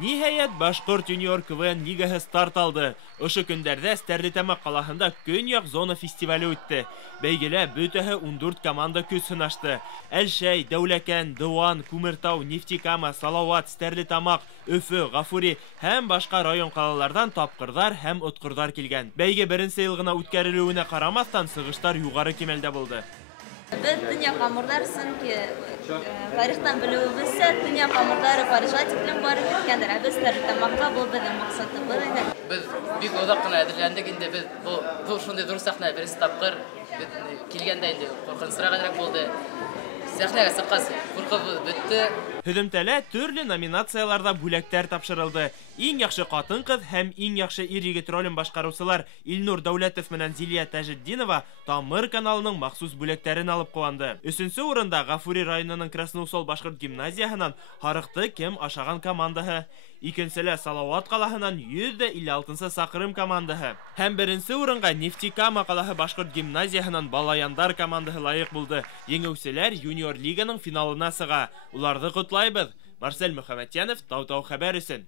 Ниһаят, Башкорт юниор КВН лигаһы старт алды. Ошо көндәрдә Стәрлетамак ҡалаһында Көньяҡ зона фестивале үтте. Бәйгелә бөтәһе 14 команда көс һынашты. Әлшәй, Дәүләкән, Дыуан, Күмертау, Нефтекама, Салауат, Стәрлетамак, Өфө, Гафури һәм башка район ҡалаларҙан тапҡырҙар һәм отҡорҙар килгән. Бәйге беренсе йыл ғына үткәрелеүенә ҡарамаҫтан, сығыштар юғары кимәлдә булды. Biz dünya kamurlar çünkü tarihten bildiğimizse dünya kamurları Paris'e tiklem barı gitkendir. Biz Stəрлетамакка bu bizim maksatımız. Biz büyük odakına edilgendik indi biz bu şunday dursak ne birisi tapqır kilgende indi korkunç sıra oldu. Сәхнәгә сыҡҡас, ҡурҡып бөттө. Һөҙөмтәлә төрлө номинацияларда бүләктәр тапшырылды. Иң яҡшы ҡатын-ҡыҙ һәм иң яҡшы ир-егет ролен башҡарыусылар Илнур Дәүләтов менән Зилия Тәжетдинова Тамыр каналының махсус бүләктәрен алып ҡыуанды. Өсөнсө урында Гафури районының Красноусол башҡорт гимназияһынан Һарыҡты кем ашаған командаһы. Икенселә Салауат ҡалаһынан 156-нсы саҡырым командаһы. Һәм беренсе урынға Нефтекама ҡалаһы башҡорт гимназияһынан Балаяндар командаһы лайыҡ булды. Еңеүселәр юниор лиганың финалына сыға. Уларҙы ҡотлайбыҙ. Марсель Мөхәмәтйәнов, Тау-Тау хәбәр өсөн.